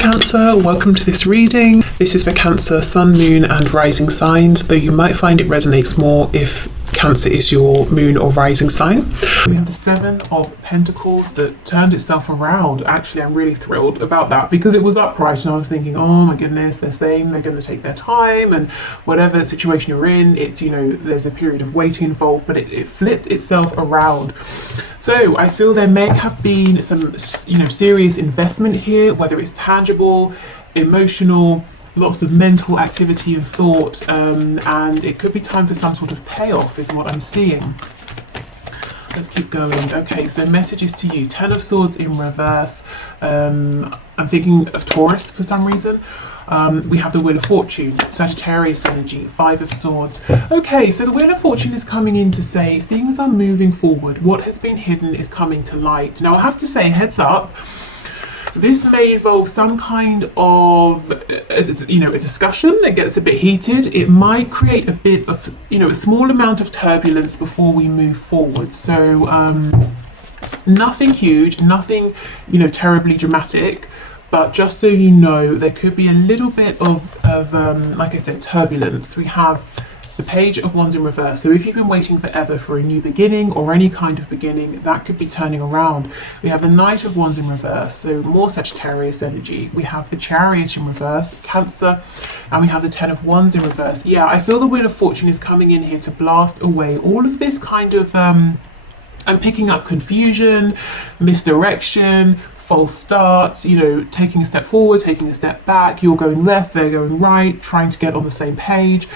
Cancer, welcome to this reading. This is for Cancer, Sun, Moon and Rising signs, though you might find it resonates more if Cancer is your moon or rising sign. We have the Seven of Pentacles that turned itself around. Actually, I'm really thrilled about that because it was upright and I was thinking, oh my goodness, they're saying they're going to take their time and whatever situation you're in, it's, you know, there's a period of waiting involved, but it flipped itself around. So I feel there may have been some, you know, serious investment here, whether it's tangible, emotional, lots of mental activity and thought, and it could be time for some sort of payoff is what I'm seeing. Let's keep going. Okay, so messages to you. 10 of Swords in reverse. I'm thinking of Taurus for some reason. We have the Wheel of Fortune, Sagittarius energy, 5 of Swords. Okay, so the Wheel of Fortune is coming in to say things are moving forward. What has been hidden is coming to light. Now I have to say, heads up, this may involve some kind of, you know, a discussion that gets a bit heated. It might create a bit of, you know, a small amount of turbulence before we move forward. So nothing huge, nothing, you know, terribly dramatic. But just so you know, there could be a little bit of like I said, turbulence. We have the Page of Wands in reverse. So if you've been waiting forever for a new beginning or any kind of beginning, that could be turning around. We have the Knight of Wands in reverse, so more Sagittarius energy. We have the Chariot in reverse, Cancer, and we have the 10 of Wands in reverse. Yeah, I feel the Wheel of Fortune is coming in here to blast away all of this kind of I'm picking up confusion, misdirection, false starts, you know, taking a step forward, taking a step back, you're going left, they're going right, trying to get on the same page,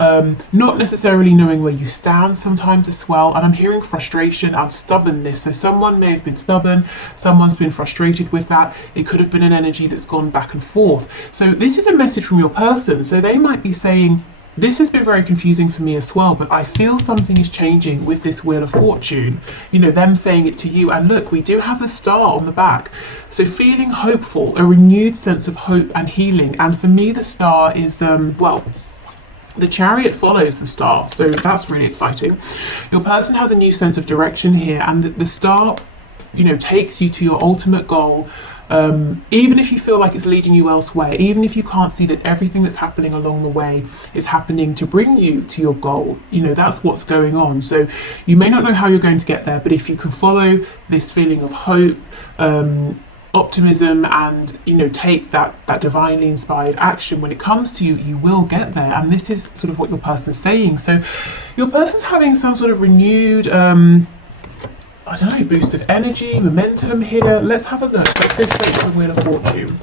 not necessarily knowing where you stand sometimes as well. And I'm hearing frustration and stubbornness. So someone may have been stubborn, someone's been frustrated with that. It could have been an energy that's gone back and forth. So this is a message from your person. So they might be saying, this has been very confusing for me as well, but I feel something is changing with this Wheel of Fortune. You know, them saying it to you, and look, we do have a star on the back. So feeling hopeful, a renewed sense of hope and healing. And for me, the star is, well, the Chariot follows the star, so that's really exciting. Your person has a new sense of direction here, and the star, you know, takes you to your ultimate goal. Even if you feel like it's leading you elsewhere, even if you can't see that everything that's happening along the way is happening to bring you to your goal, you know, that's what's going on. So you may not know how you're going to get there, but if you can follow this feeling of hope, optimism, and, you know, take that divinely inspired action when it comes to you, you will get there. And this is sort of what your person's saying. So your person's having some sort of renewed I don't know, boost of energy, momentum here. Let's have a look. Let's go straight to the Wheel of Fortune.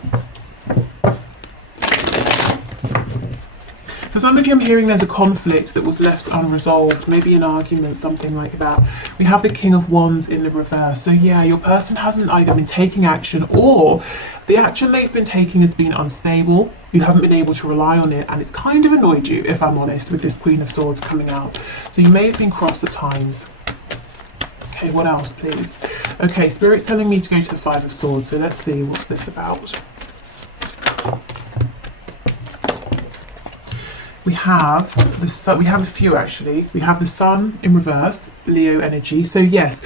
For some of you, I'm hearing there's a conflict that was left unresolved, maybe an argument, something like that. We have the King of Wands in the reverse. So yeah, your person hasn't either been taking action, or the action they've been taking has been unstable. You haven't been able to rely on it, and it's kind of annoyed you, if I'm honest, with this Queen of Swords coming out. So you may have been cross at times. Okay, what else, please? Okay, Spirit's telling me to go to the 5 of Swords, so let's see what's this about. We have the Sun. We have a few actually. We have the Sun in reverse, Leo energy. So yes,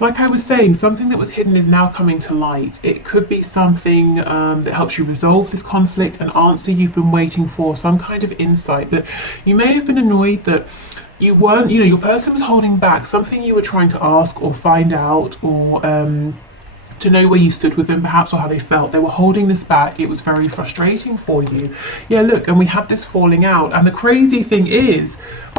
like I was saying, something that was hidden is now coming to light. It could be something that helps you resolve this conflict, an answer you've been waiting for, some kind of insight. But you may have been annoyed that you weren't, you know, your person was holding back something you were trying to ask or find out, or to know where you stood with them perhaps, or how they felt. They were holding this back. It was very frustrating for you. Yeah, look, and we have this falling out. And the crazy thing is,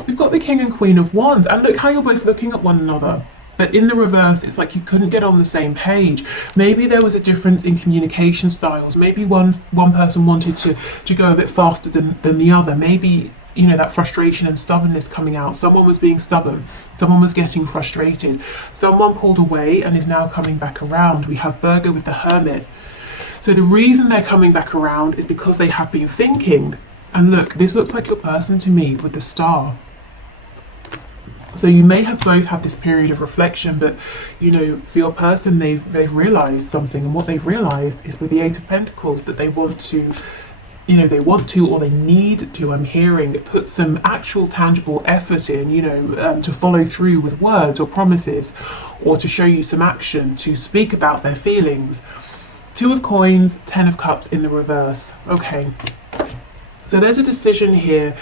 we've got the King and Queen of Wands, and look how you're both looking at one another. But in the reverse, it's like you couldn't get on the same page. Maybe there was a difference in communication styles. Maybe one person wanted to go a bit faster than the other. Maybe, you know, that frustration and stubbornness coming out. Someone was being stubborn. Someone was getting frustrated. Someone pulled away and is now coming back around. We have Virgo with the Hermit. So the reason they're coming back around is because they have been thinking. And look, this looks like your person to me with the Star. So you may have both had this period of reflection, but, you know, for your person, they've realized something, and what they've realized is with the 8 of Pentacles that they want to, you know, they want to, or they need to, I'm hearing, put some actual tangible effort in, you know, to follow through with words or promises, or to show you some action, to speak about their feelings. Two of Coins, Ten of Cups in the reverse. Okay, so there's a decision here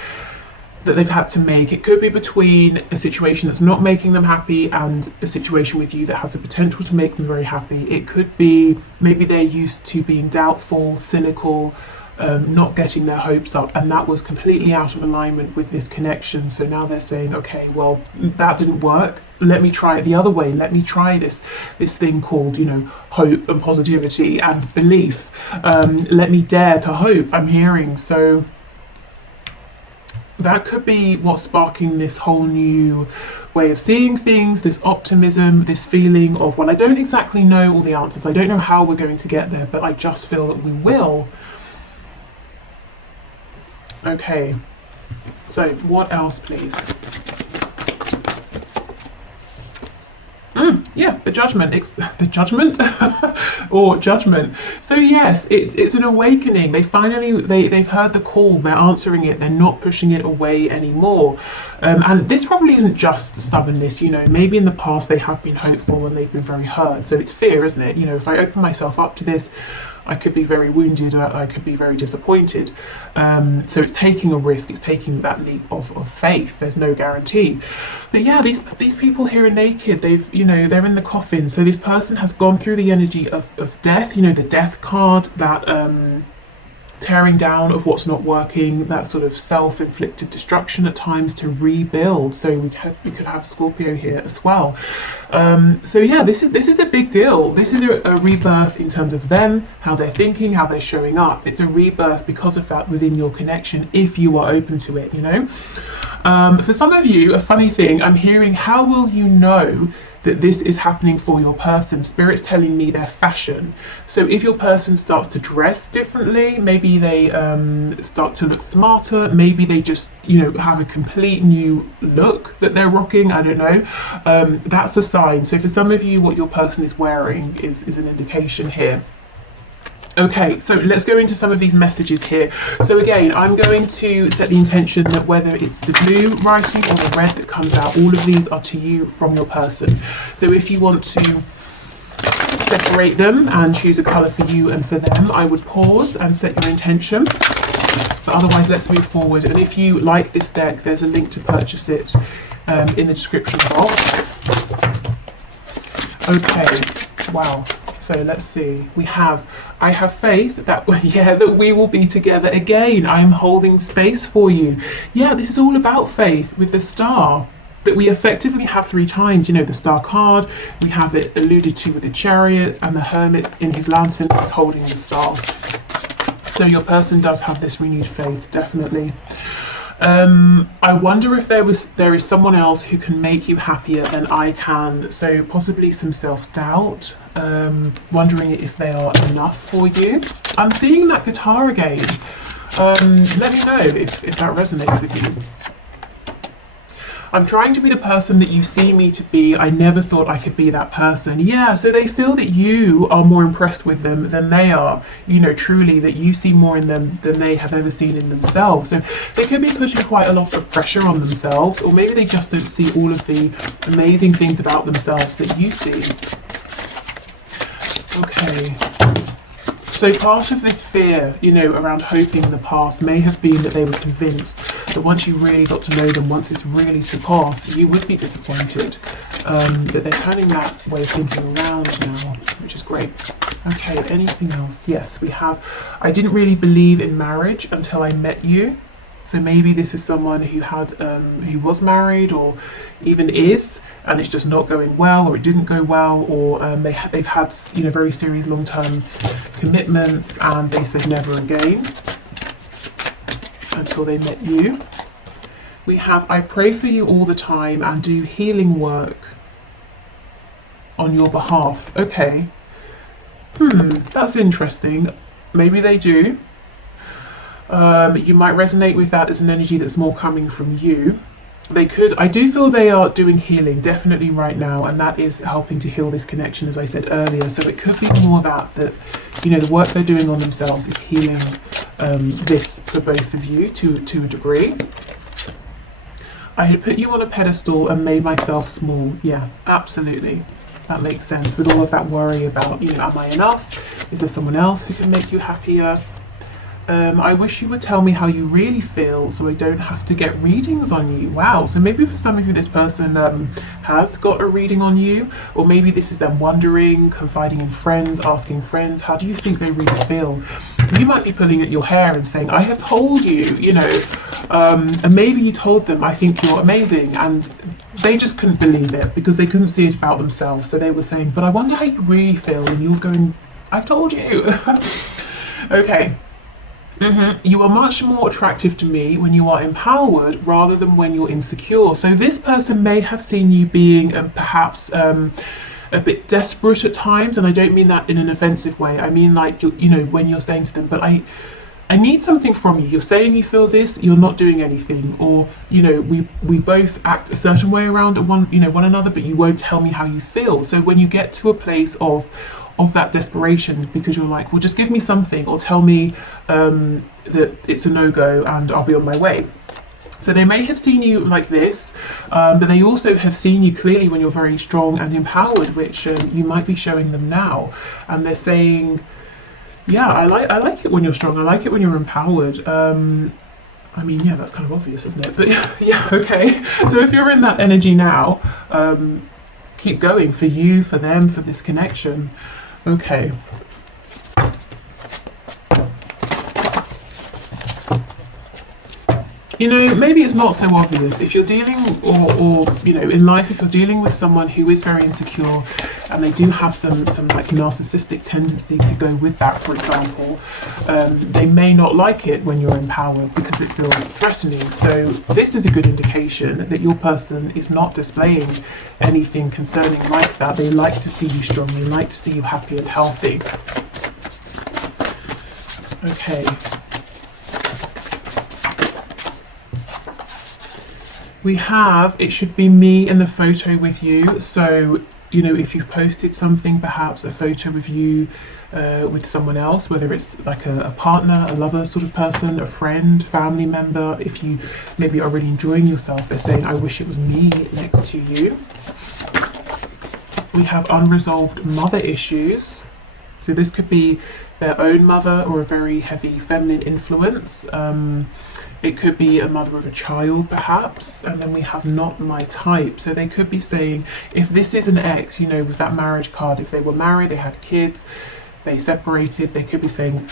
that they've had to make. It could be between a situation that's not making them happy and a situation with you that has the potential to make them very happy. It could be maybe they're used to being doubtful, cynical, not getting their hopes up, and that was completely out of alignment with this connection. So now they're saying, okay, well, that didn't work, let me try it the other way. Let me try this thing called, you know, hope and positivity and belief. Let me dare to hope, I'm hearing. So that could be what's sparking this whole new way of seeing things, this optimism, this feeling of, well, I don't exactly know all the answers, I don't know how we're going to get there, but I just feel that we will. Okay, so what else, please? Yeah, the Judgment. It's the Judgment or Judgment. So yes, it's an awakening. They've heard the call. They're answering it. They're not pushing it away anymore. And this probably isn't just stubbornness. You know, maybe in the past they have been hopeful and they've been very hurt. So it's fear, isn't it? You know, if I open myself up to this, I could be very wounded, or I could be very disappointed. So it's taking a risk, it's taking that leap of faith. There's no guarantee. But yeah, these people here are naked. They're in the coffin. So this person has gone through the energy of death, you know, the death card, that tearing down of what's not working, that sort of self-inflicted destruction at times to rebuild. So we could have Scorpio here as well. So yeah, this is a big deal. This is a rebirth in terms of them, how they're thinking, how they're showing up. It's a rebirth because of that within your connection, if you are open to it, you know. For some of you, a funny thing, I'm hearing, how will you know that this is happening for your person? Spirit's telling me their fashion. So if your person starts to dress differently, maybe they start to look smarter, maybe they just, you know, have a complete new look that they're rocking, I don't know, that's a sign. So for some of you, what your person is wearing is an indication here. Okay, so let's go into some of these messages here. So again, I'm going to set the intention that whether it's the blue writing or the red that comes out, all of these are to you from your person. So if you want to separate them and choose a colour for you and for them, I would pause and set your intention. But otherwise, let's move forward. And if you like this deck, there's a link to purchase it in the description box. Okay, wow. So let's see, I have faith that, that we will be together again. I'm holding space for you. Yeah, this is all about faith with the star that we effectively have 3 times. You know, the star card, we have it alluded to with the Chariot, and the Hermit in his lantern is holding the star. So your person does have this renewed faith, definitely. I wonder if there is someone else who can make you happier than I can. So possibly some self-doubt, wondering if they are enough for you. I'm seeing that guitar again. Let me know if that resonates with you. I'm trying to be the person that you see me to be. I never thought I could be that person. Yeah, so they feel that you are more impressed with them than they are. You know, truly, that you see more in them than they have ever seen in themselves. So they could be putting quite a lot of pressure on themselves, or maybe they just don't see all of the amazing things about themselves that you see. Okay. So part of this fear, you know, around hoping in the past may have been that they were convinced that once you really got to know them, once this really took off, you would be disappointed. But they're turning that way of thinking around now, which is great. Okay, anything else? Yes, we have, I didn't really believe in marriage until I met you. So maybe this is someone who who was married or even is, and it's just not going well, or it didn't go well, or they've had, you know, very serious long-term commitments, and they said never again until they met you. We have, I pray for you all the time and do healing work on your behalf. Okay. That's interesting. Maybe they do. You might resonate with that as an energy that's more coming from you. They could, I do feel they are doing healing definitely right now, and that is helping to heal this connection, as I said earlier. So it could be more that you know, the work they're doing on themselves is healing this for both of you to a degree. I had put you on a pedestal and made myself small. Yeah, absolutely. That makes sense with all of that worry about, you know, am I enough? Is there someone else who can make you happier? I wish you would tell me how you really feel so I don't have to get readings on you. Wow, so maybe for some of you this person has got a reading on you, or maybe this is them wondering, confiding in friends, asking friends, how do you think they really feel? You might be pulling at your hair and saying, I have told you, you know, and maybe you told them, I think you're amazing, and they just couldn't believe it because they couldn't see it about themselves. So they were saying, but I wonder how you really feel, and you're going, I've told you. Okay. You are much more attractive to me when you are empowered rather than when you're insecure. So this person may have seen you being perhaps a bit desperate at times, and I don't mean that in an offensive way. I mean like, you know, when you're saying to them, but I need something from you. You're saying you feel this, you're not doing anything, or you know, we both act a certain way around one another, but you won't tell me how you feel. So when you get to a place of that desperation, because you're like, well, just give me something, or tell me that it's a no-go and I'll be on my way. So they may have seen you like this, but they also have seen you clearly when you're very strong and empowered, which you might be showing them now. And they're saying, yeah, I like it when you're strong, I like it when you're empowered. I mean, yeah, that's kind of obvious, isn't it? But yeah, okay. So if you're in that energy now, keep going, for you, for them, for this connection. Okay. You know, maybe it's not so obvious. If you're dealing, or you know, in life, if you're dealing with someone who is very insecure, and they do have some like narcissistic tendencies to go with that, for example, they may not like it when you're empowered because it feels threatening. So this is a good indication that your person is not displaying anything concerning like that. They like to see you strong. They like to see you happy and healthy. Okay. We have, it should be me in the photo with you. So, you know, if you've posted something, perhaps a photo of you with someone else, whether it's like a partner, a lover sort of person, a friend, family member, if you maybe are really enjoying yourself, they're saying, I wish it was me next to you. We have unresolved mother issues. So this could be their own mother or a very heavy feminine influence. It could be a mother of a child, perhaps. And then we have not my type. So they could be saying, if this is an ex, you know, with that marriage card, if they were married, they had kids, they separated, they could be saying,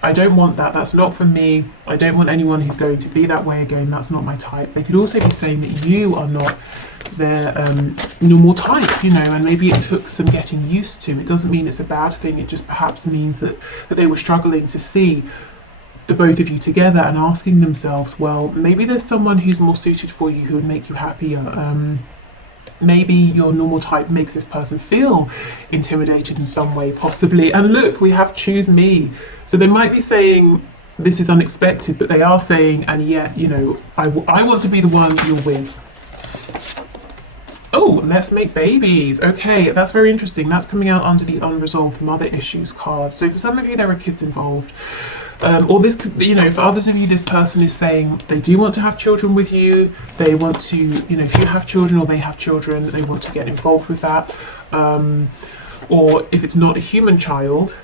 I don't want that, that's not for me, I don't want anyone who's going to be that way again, that's not my type. They could also be saying that you are not their normal type, you know, and maybe it took some getting used to. It doesn't mean it's a bad thing, it just perhaps means that they were struggling to see the both of you together and asking themselves, well, maybe there's someone who's more suited for you who would make you happier. Maybe your normal type makes this person feel intimidated in some way, possibly. And look, we have choose me. So they might be saying, this is unexpected, but they are saying, and yet, you know, I want to be the one you're with. Oh, let's make babies. Okay, that's very interesting. That's coming out under the unresolved mother issues card. So for some of you, there are kids involved. Or this, you know, for others of you, this person is saying they do want to have children with you. They want to, you know, if you have children or they have children, they want to get involved with that. Or if it's not a human child,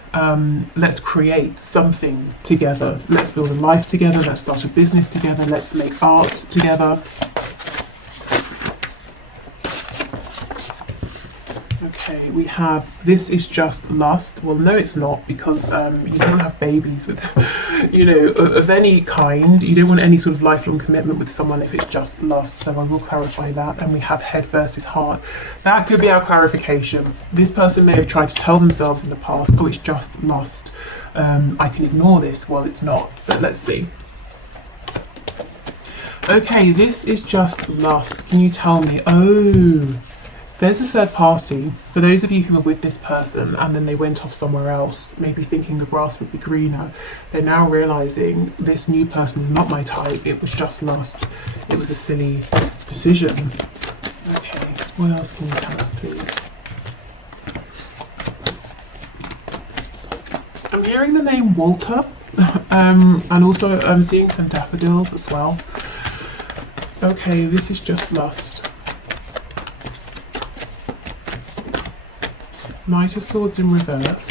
let's create something together. Let's build a life together. Let's start a business together. Let's make art together. Okay, we have, this is just lust. Well, no, it's not, because you don't have babies with, you know, of any kind. You don't want any sort of lifelong commitment with someone if it's just lust. So I will clarify that. And we have head versus heart. That could be our clarification. This person may have tried to tell themselves in the past, oh, it's just lust. I can ignore this. Well, it's not, but let's see. Okay, this is just lust. Can you tell me? Oh, there's a third party. For those of you who are with this person and then they went off somewhere else, maybe thinking the grass would be greener, they're now realizing this new person is not my type. It was just lust. It was a silly decision. Okay, what else can you tell us, please? I'm hearing the name Walter, and also I'm seeing some daffodils as well. Okay, this is just lust. Knight of Swords in reverse.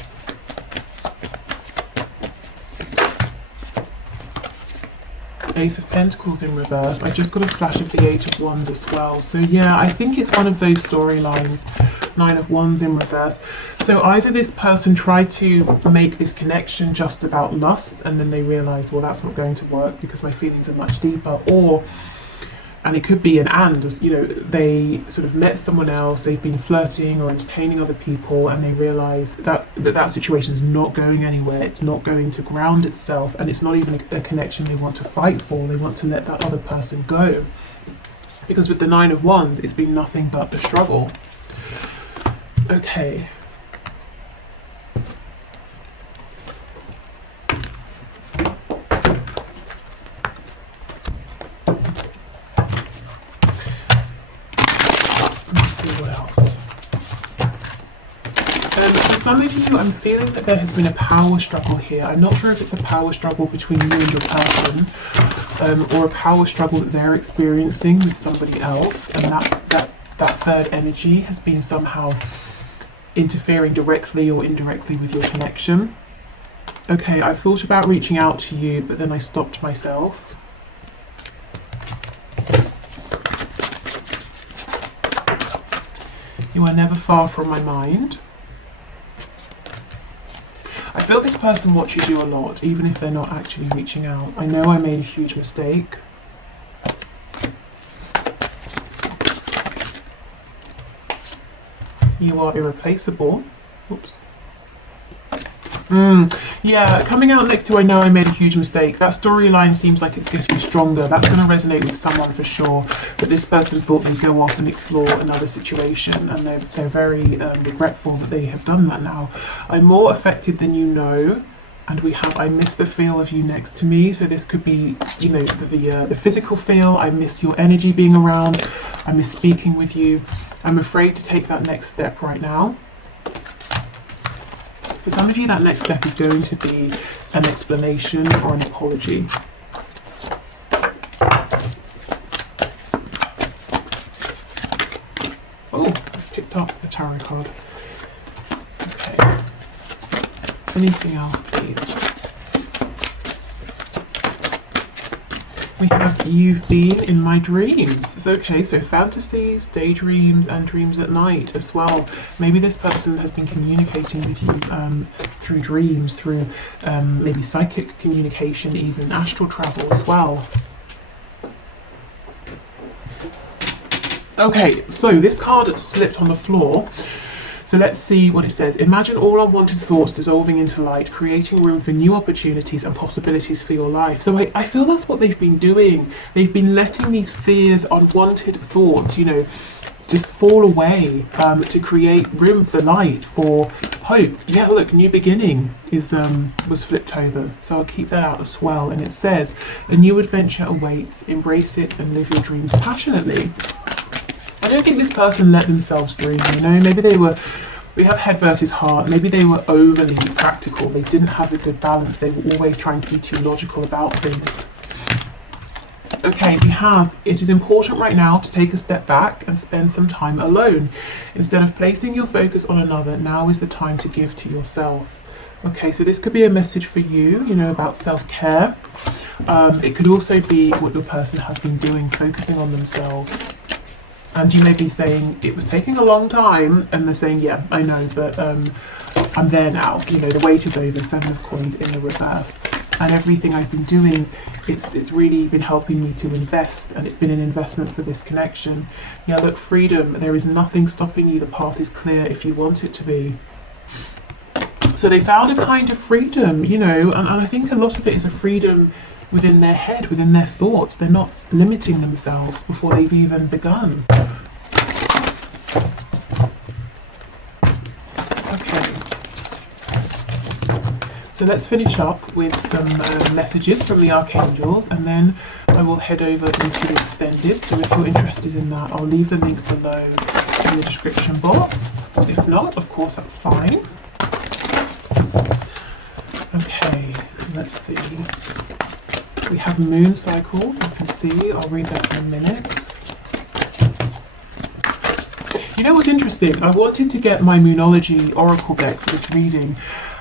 Ace of Pentacles in reverse. I just got a flash of the Eight of Wands as well. So yeah, I think it's one of those storylines. Nine of Wands in reverse. So either this person tried to make this connection just about lust, and then they realized, well, that's not going to work because my feelings are much deeper, or, and it could be an and, you know, they sort of met someone else, they've been flirting or entertaining other people, and they realize that that situation is not going anywhere, it's not going to ground itself, and it's not even a connection they want to fight for. They want to let that other person go. Because with the Nine of Wands, it's been nothing but a struggle. Okay. Let's see what else. For some of you, I'm feeling that there has been a power struggle here. I'm not sure if it's a power struggle between you and your person, or a power struggle that they're experiencing with somebody else, and that third energy has been somehow interfering directly or indirectly with your connection. Okay, I've thought about reaching out to you, but then I stopped myself. You are never far from my mind. I feel this person watches you a lot, even if they're not actually reaching out. I know I made a huge mistake. You are irreplaceable. Oops. Yeah, coming out next to I know I made a huge mistake. That storyline seems like it's getting stronger. That's going to resonate with someone for sure. But this person thought they'd go off and explore another situation, and they're very regretful that they have done that now. I'm more affected than you know. And we have, I miss the feel of you next to me. So this could be, you know, the physical feel. I miss your energy being around. I miss speaking with you. I'm afraid to take that next step right now. For some of you, that next step is going to be an explanation or an apology. Oh, I've picked up the tarot card. Okay. Anything else, please? We have you've been in my dreams. It's okay, so fantasies, daydreams, and dreams at night as well. Maybe this person has been communicating with you through dreams, through maybe psychic communication, even astral travel as well. Okay, so this card slipped on the floor. So let's see what it says. Imagine all unwanted thoughts dissolving into light, creating room for new opportunities and possibilities for your life. So I feel that's what they've been doing. They've been letting these fears, unwanted thoughts, you know, just fall away to create room for light, for hope. Yeah, look, new beginning was flipped over. So I'll keep that out as well. And it says, a new adventure awaits. Embrace it and live your dreams passionately. I don't think this person let themselves dream, you know, maybe we have head versus heart, maybe they were overly practical, they didn't have a good balance, they were always trying to be too logical about things. Okay, we have, it is important right now to take a step back and spend some time alone. Instead of placing your focus on another, now is the time to give to yourself. Okay, so this could be a message for you, you know, about self-care. It could also be what your person has been doing, focusing on themselves. And you may be saying, it was taking a long time, and they're saying, yeah, I know, but I'm there now. You know, the wait is over, 7 of coins in the reverse. And everything I've been doing, it's really been helping me to invest, and it's been an investment for this connection. Yeah, look, freedom, there is nothing stopping you. The path is clear if you want it to be. So they found a kind of freedom, you know, and I think a lot of it is a freedom within their head, within their thoughts. They're not limiting themselves before they've even begun. Okay. So let's finish up with some messages from the archangels, and then I will head over into the extended. So if you're interested in that, I'll leave the link below in the description box. If not, of course, that's fine. Okay, so let's see. We have moon cycles, you can see. I'll read that in a minute. You know what's interesting? I wanted to get my Moonology Oracle deck for this reading,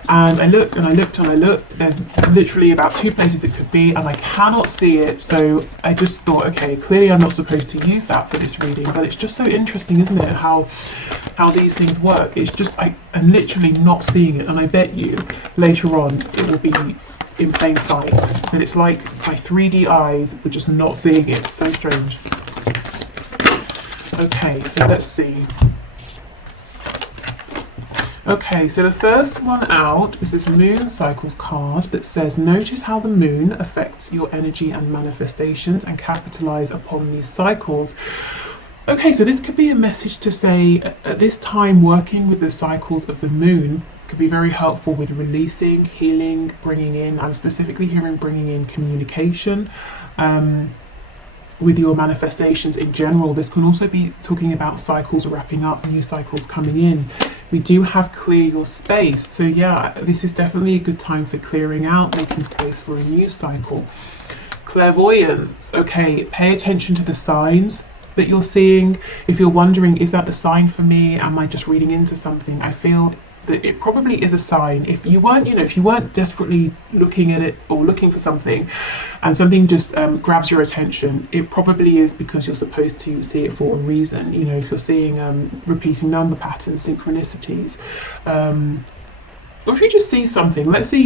And I looked and I looked and I looked. There's literally about 2 places it could be, and I cannot see it. So I just thought, okay, clearly I'm not supposed to use that for this reading. But it's just so interesting, isn't it? How these things work. It's just I'm literally not seeing it, and I bet you later on it will be in plain sight. But it's like my 3D eyes were just not seeing it. It's so strange. Okay, so let's see. Okay, so the first one out is this moon cycles card that says, notice how the moon affects your energy and manifestations and capitalize upon these cycles. Okay, so this could be a message to say, at this time, working with the cycles of the moon could be very helpful with releasing, healing, bringing in. I'm specifically hearing bringing in communication. With your manifestations in general. This can also be talking about cycles wrapping up, new cycles coming in. We do have clear your space, so yeah, this is definitely a good time for clearing out, making space for a new cycle. Clairvoyance. Okay, pay attention to the signs that you're seeing. If you're wondering, is that the sign for me? Am I just reading into something? I feel that it probably is a sign. If you weren't, if you weren't desperately looking at it or looking for something, and something just grabs your attention, it probably is because you're supposed to see it for a reason. If you're seeing repeating number patterns, synchronicities, or if you just see something. Let's say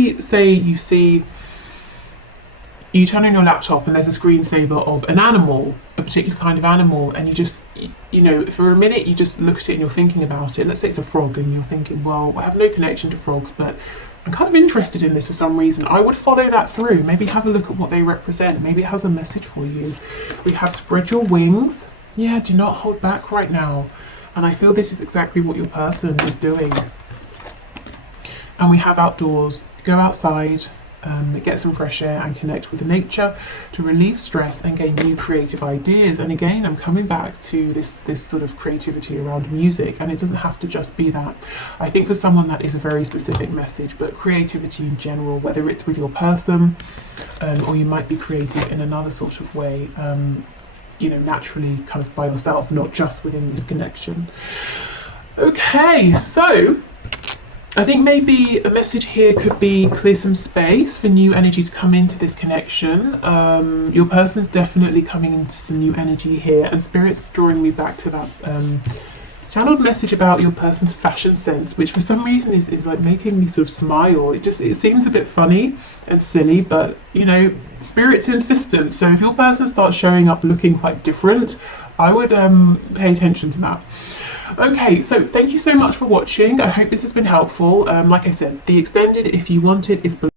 you turn on your laptop and there's a screensaver of an animal, a particular kind of animal, and you just, for a minute you just look at it and you're thinking about it. Let's say it's a frog and you're thinking, well, I have no connection to frogs, but I'm kind of interested in this for some reason. I would follow that through. Maybe have a look at what they represent. Maybe it has a message for you. We have spread your wings. Yeah, do not hold back right now. And I feel this is exactly what your person is doing. And we have outdoors. Go outside. Get some fresh air and connect with nature to relieve stress and gain new creative ideas. And again, I'm coming back to this sort of creativity around music, and it doesn't have to just be that. I think for someone that is a very specific message, but creativity in general, whether it's with your person or you might be creative in another sort of way, naturally kind of by yourself, not just within this connection. Okay, so I think maybe a message here could be clear some space for new energy to come into this connection. Your person's definitely coming into some new energy here, and Spirit's drawing me back to that channeled message about your person's fashion sense, which for some reason is like making me sort of smile. It seems a bit funny and silly, but Spirit's insistent. So if your person starts showing up looking quite different, I would pay attention to that. Okay, so thank you so much for watching. I hope this has been helpful. Like I said, the extended, if you want it, is below.